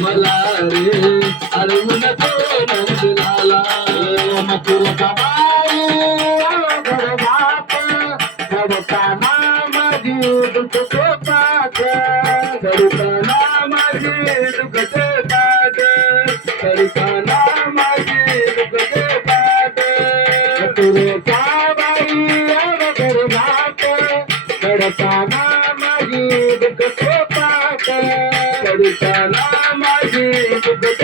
भले अर न तुख Thank you.